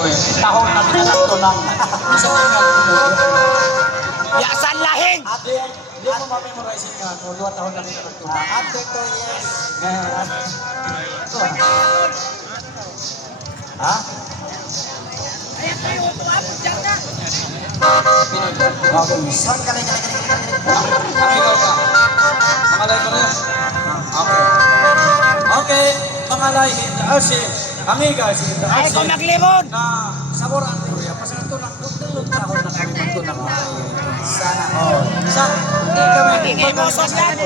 Tahon na pinagtunang. So, Yasan lahing! di mo ma-memorize nga, no, 2 tahon na pinagtunang. After 2 years. Ha? Okay. Son, kalay. Ikaw ka. Pangalay ko rin. Okay. Okay. Pangalay in the RC. Amiga in the Ay, RC. kung naglibon! Na sabor ang Korea. Pasal ito lang. Tulog tahon na kami magtunang. Sana. Sa hindi kami Ingay mo, sos yan.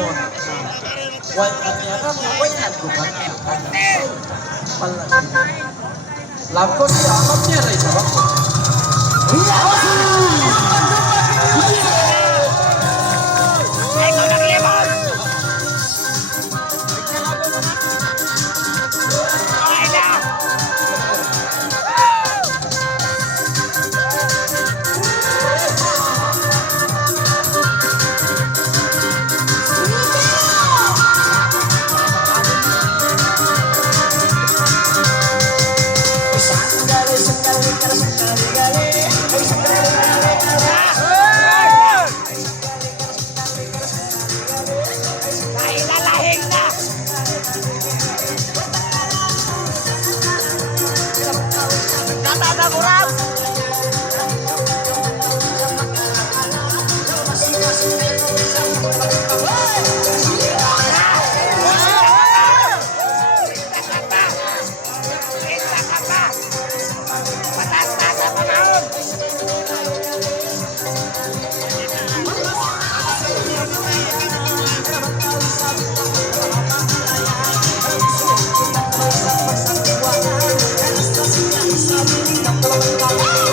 Why kami kami? Why nagkuhan? Love ko siya. Love niya rin. Ay, kung naglibon! Ay, na! Ay, lalahing na! Nagtatataguran! Patas-tas ang panahon! Thank you.